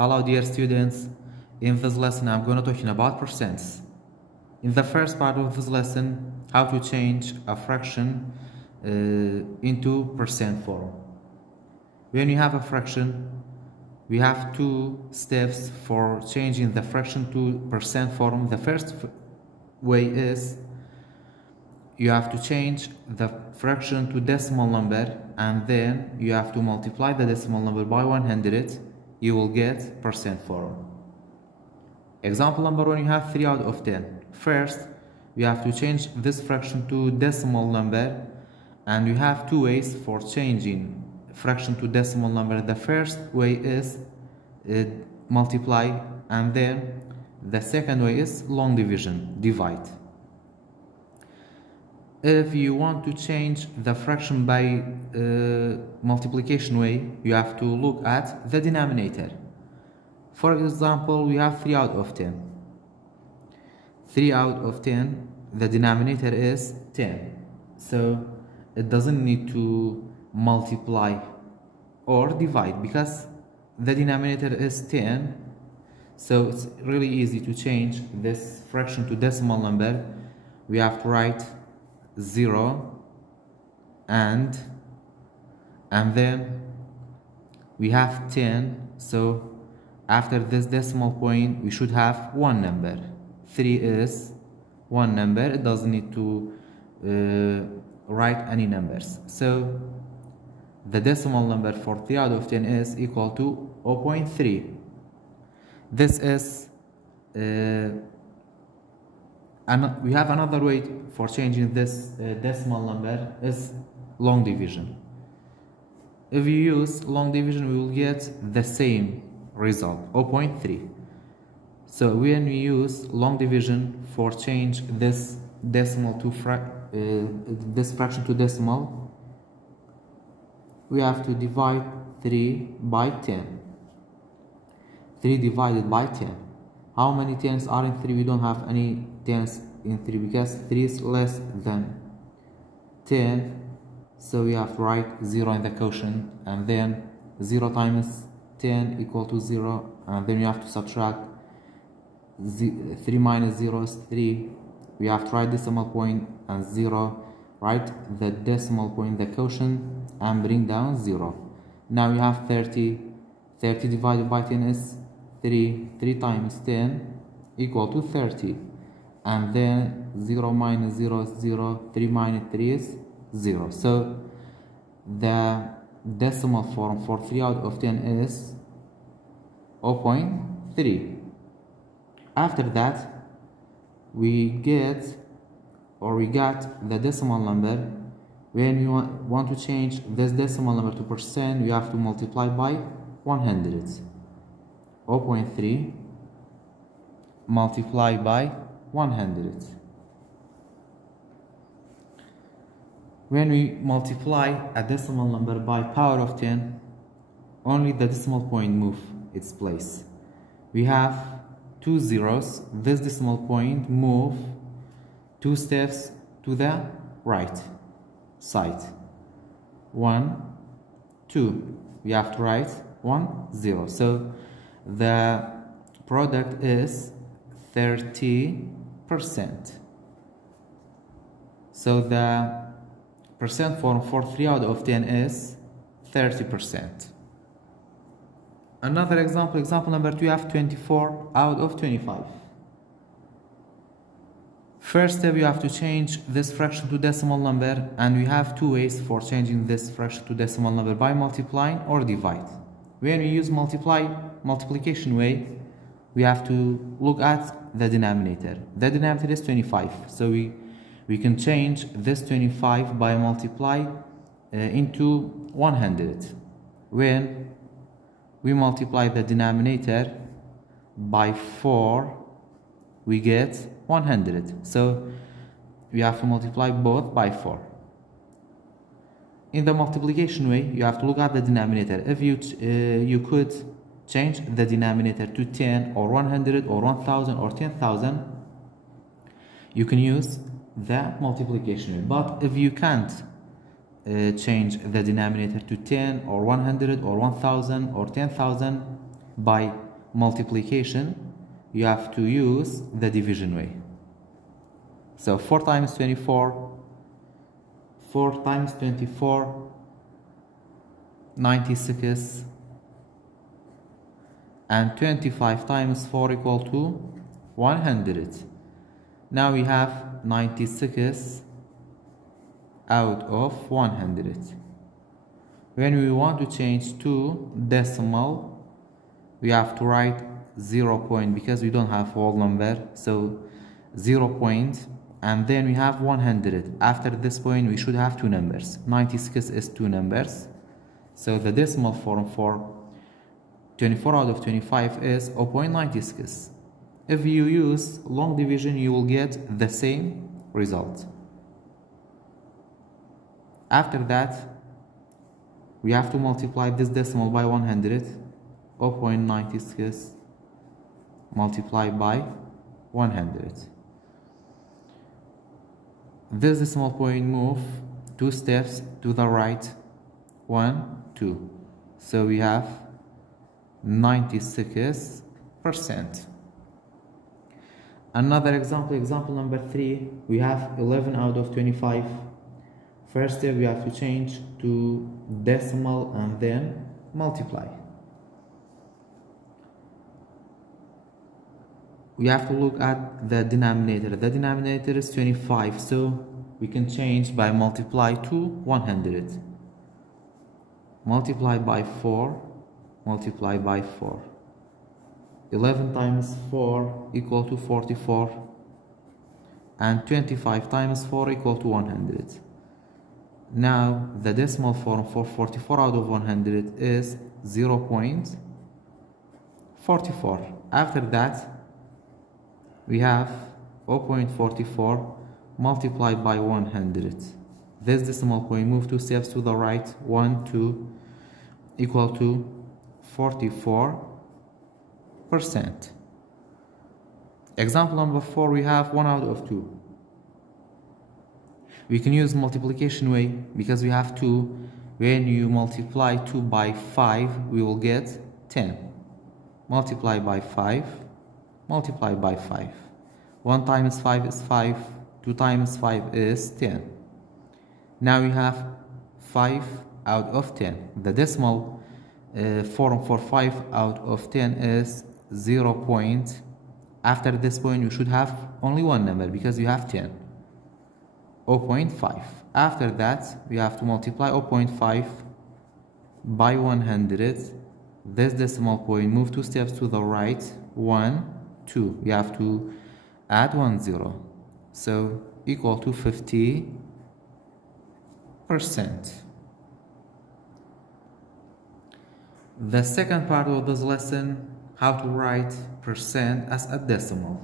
Hello dear students, in this lesson I'm going to talking about percents. In the first part of this lesson, how to change a fraction into percent form. When you have a fraction, we have two steps for changing the fraction to percent form. The first way is you have to change the fraction to decimal number, and then you have to multiply the decimal number by 100. You will get percent form. Example number 1, you have 3 out of 10. First, we have to change this fraction to decimal number, and we have two ways for changing fraction to decimal number. The first way is multiply, and then the second way is long division, divide. If you want to change the fraction by multiplication way, you have to look at the denominator. For example, we have 3 out of 10. 3 out of 10, the denominator is 10. So it doesn't need to multiply or divide because the denominator is 10. So it's really easy to change this fraction to decimal number. We have to write 0 and then we have 10. So after this decimal point we should have one number. 3 is one number. It doesn't need to write any numbers. So the decimal number for 3 out of 10 is equal to 0.3. This is we have another way for changing this decimal number is long division. If you use long division, we will get the same result, 0.3. So when we use long division for change this decimal to this fraction to decimal, we have to divide 3 by 10. 3 divided by 10. How many 10s are in 3? We don't have any 10s in 3 because 3 is less than 10. So we have to write 0 in the quotient, and then 0 times 10 equal to 0, and then you have to subtract 3 minus 0 is 3. We have to write decimal point and 0, write the decimal point in the quotient and bring down 0. Now we have 30. 30 divided by 10 is 3. 3 times 10 equal to 30, and then 0 minus 0 is 0. 3 minus 3 is 0. So the decimal form for 3 out of 10 is 0.3. After that, we got the decimal number. When you want to change this decimal number to percent, you have to multiply by 100. 0.3 multiplied by 100. When we multiply a decimal number by power of 10, only the decimal point moves its place. We have 2 zeros. This decimal point move 2 steps to the right side. 1, 2. We have to write 1, 0. So the product is 30%. So the percent form for 3 out of 10 is 30%. Another example, example number 2, you have 24 out of 25. First step, you have to change this fraction to decimal number, and we have two ways for changing this fraction to decimal number, by multiplying or divide. When we use multiplication way, we have to look at the denominator. The denominator is 25, so we can change this 25 by multiply into 100. When we multiply the denominator by 4, we get 100. So we have to multiply both by 4. In the multiplication way, you have to look at the denominator. If you could change the denominator to 10 or 100 or 1000 or 10,000, you can use the multiplication way. But if you can't change the denominator to 10 or 100 or 1000 or 10,000 by multiplication, you have to use the division way. So 4 times 24, 4 times 24, 96, and 25 times 4 equal to 100. Now we have 96 out of 100. When we want to change to decimal, we have to write 0 point because we don't have whole number, so 0 point, and then we have 100. After this point we should have two numbers. 96 is two numbers, so the decimal form for 24 out of 25 is 0.96. If you use long division, you will get the same result. After that, we have to multiply this decimal by 100. 0.96 multiplied by 100. This decimal point move 2 steps to the right, 1, 2. So we have 96%. Another example number 3, we have 11 out of 25. First step, we have to change to decimal and then multiply. We have to look at the denominator. The denominator is 25, so we can change by multiply to 100. Multiply by 4, multiply by 4. 11 times 4 equal to 44, and 25 times 4 equal to 100. Now the decimal form for 44 out of 100 is 0.44. After that, we have 0.44 multiplied by 100. This decimal point move 2 steps to the right, 1, 2, equal to 44%. Example number 4, we have 1 out of 2. We can use multiplication way because we have 2. When you multiply 2 by 5, we will get 10. Multiply by 5, multiply by 5. 1 times 5 is 5, 2 times 5 is 10. Now we have 5 out of 10. The decimal form for 5 out of 10 is 0 point. After this point, you should have only one number because you have 10. 0.5. After that, we have to multiply 0.5 by 100. This decimal point move 2 steps to the right, 1, 2. We have to add 1 0, so equal to 50%. The second part of this lesson, how to write percent as a decimal.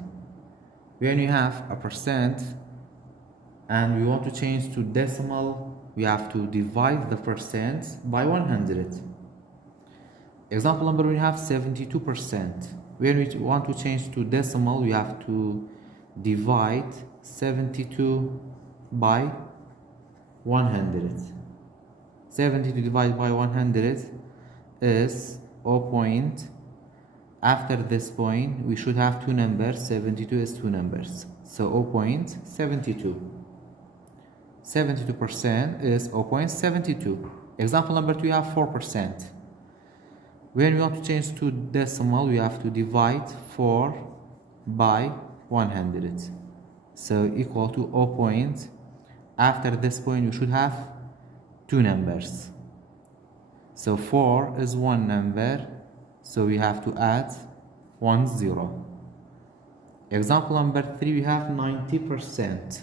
When you have a percent and we want to change to decimal, we have to divide the percent by 100. Example number, we have 72%. When we want to change to decimal, we have to divide 72 by 100. 72 divided by 100 is 0 point. After this point, we should have two numbers. 72 is two numbers, so 0.72. 72% is 0.72. Example number 2, we have 4%. When we want to change to decimal, we have to divide 4 by 100, so equal to 0 point. After this point, you should have two numbers, so 4 is one number, so we have to add 1 0. Example number 3, we have 90%.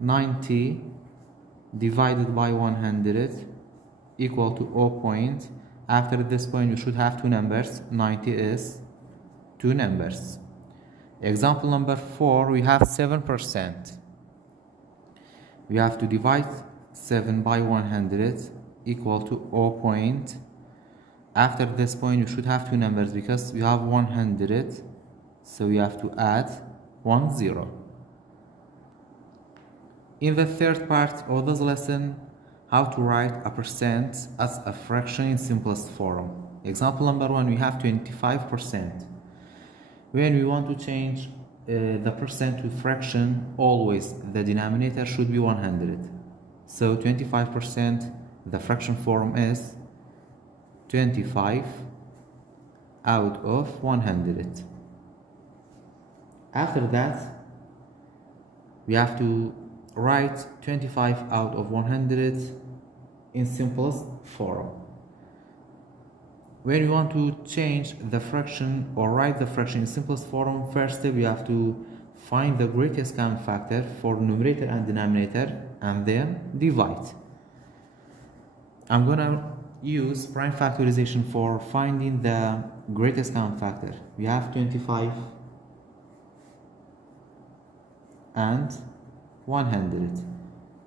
90 divided by 100 equal to 0 point. After this point, you should have two numbers. 90 is two numbers. Example number 4, we have 7%. We have to divide 7 by 100 equal to 0 point. After this point, you should have two numbers because we have 100, so we have to add 1 0. In the third part of this lesson, how to write a percent as a fraction in simplest form. Example number 1, we have 25%. When we want to change the percent to fraction, always the denominator should be 100. So 25%, the fraction form is 25 out of 100. After that, we have to write 25 out of 100 in simplest form. When we want to change the fraction or write the fraction in simplest form, first step we have to find the greatest common factor for numerator and denominator and then divide. I'm gonna use prime factorization for finding the greatest common factor. We have 25 and 100.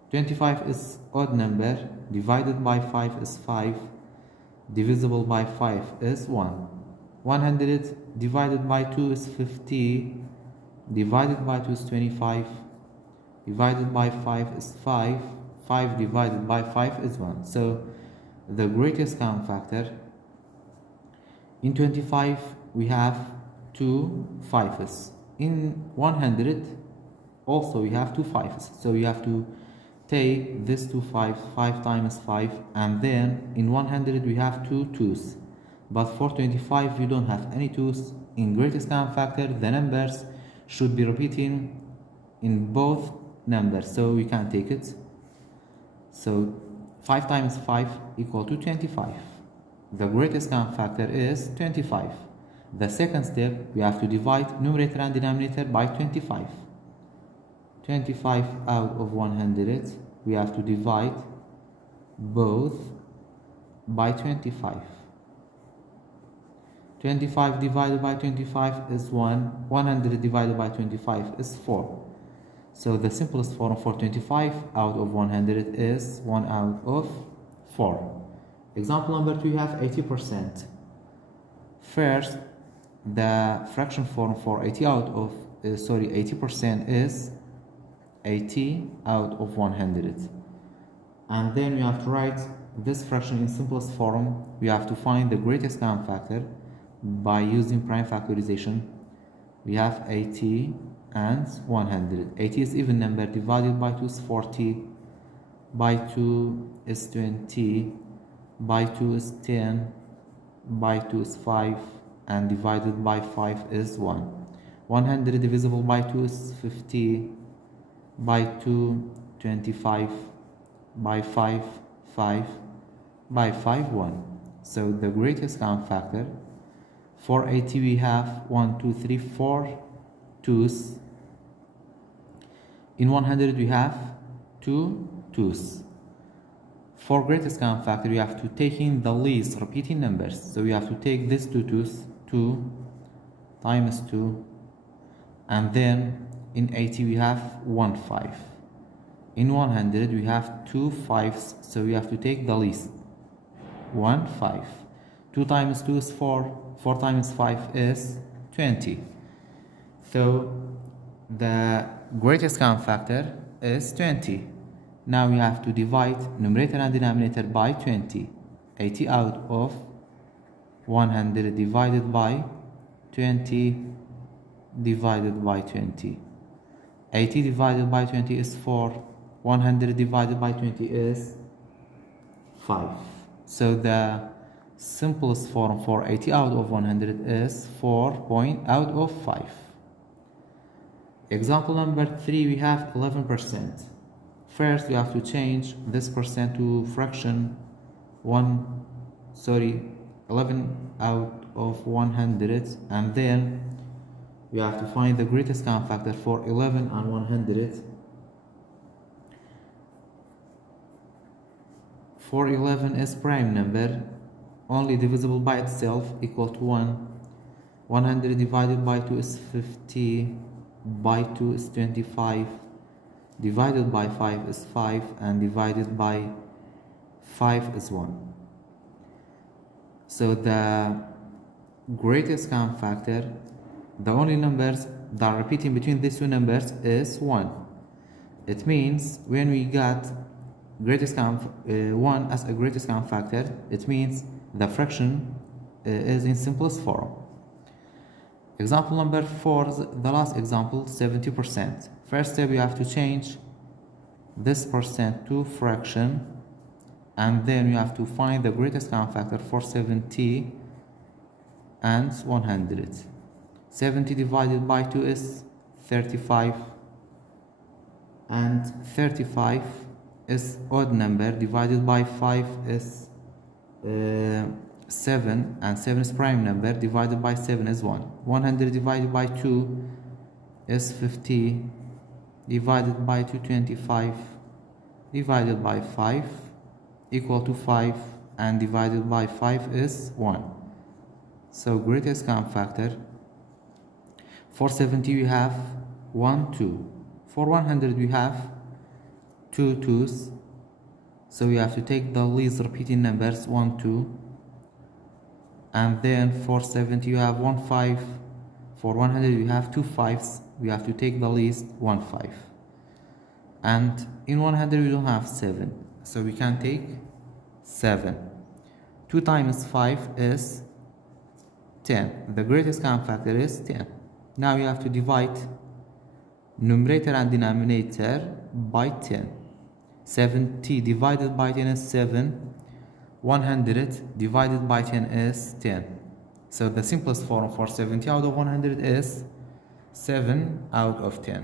25 is odd number, divided by 5 is 5, divisible by 5 is 1. 100 divided by 2 is 50, divided by 2 is 25, divided by 5 is 5, 5 divided by 5 is 1. So the greatest common factor in 25 we have 2 5's. In 100 also we have 2 5's. So you have to take this 2 5 times 5, and then in 100 we have 2 2's. But for 25 you don't have any 2's. In greatest common factor the numbers should be repeating in both numbers, so we can take it. So 5 times 5 equal to 25. The greatest common factor is 25. The second step, we have to divide numerator and denominator by 25. 25 out of 100, we have to divide both by 25. 25 divided by 25 is 1. 100 divided by 25 is 4. So the simplest form for 25 out of 100 is 1 out of 4. Example number 2, you have 80%. First, the fraction form for 80% is 80 out of 100. And then we have to write this fraction in simplest form. We have to find the greatest common factor by using prime factorization. We have 80 and 100. 80 is even number, divided by 2 is 40, by 2 is 20, by 2 is 10, by 2 is 5, and divided by 5 is 1. 100 divisible by 2 is 50, by 2 25, by 5 5, by 5 1. So the greatest common factor for 80 we have 1 2 3 4 2's. In 100 we have 2 2's. For greatest common factor we have to take in the least repeating numbers. So we have to take this 2 2's, 2 times 2, and then in 80 we have 1 5. In 100 we have 2 5's, so we have to take the least, 1 5. 2 times 2 is 4, 4 times 5 is 20. So the greatest common factor is 20. Now we have to divide numerator and denominator by 20. 80 out of 100 divided by 20 divided by 20. 80 divided by 20 is 4. 100 divided by 20 is 5. So the simplest form for 80 out of 100 is 4 out of 5. Example number 3, we have 11%. First, we have to change this percent to fraction 11 out of 100, and then we have to find the greatest common factor for 11 and 100. For 11 is prime number, only divisible by itself, equal to 1. 100 divided by 2 is 50, by 2 is 25, divided by 5 is 5, and divided by 5 is 1. So the greatest common factor, the only numbers that are repeating between these two numbers is 1. It means when we got 1 as a greatest common factor, it means the fraction is in simplest form. Example number 4, the last example, 70%. First step, you have to change this percent to fraction, and then you have to find the greatest common factor for 70 and 100. 70 divided by 2 is 35, and 35 is odd number, divided by 5 is 7, and 7 is prime number, divided by 7 is 1. 100 divided by 2 is 50, divided by 2, 25, divided by 5 equal to 5, and divided by 5 is 1. So greatest common factor for 70 we have 1, 2. For 100 we have 2 2's, so we have to take the least repeating numbers 1, 2, and then for 70 you have 1, 5. For 100 we have 2 5's, we have to take the least 1, 5, and in 100 we don't have 7, so we can take 7. 2 times 5 is 10. The greatest common factor is 10. Now you have to divide numerator and denominator by 10. 70 divided by 10 is 7. 100 divided by 10 is 10. So the simplest form for 70 out of 100 is 7 out of 10.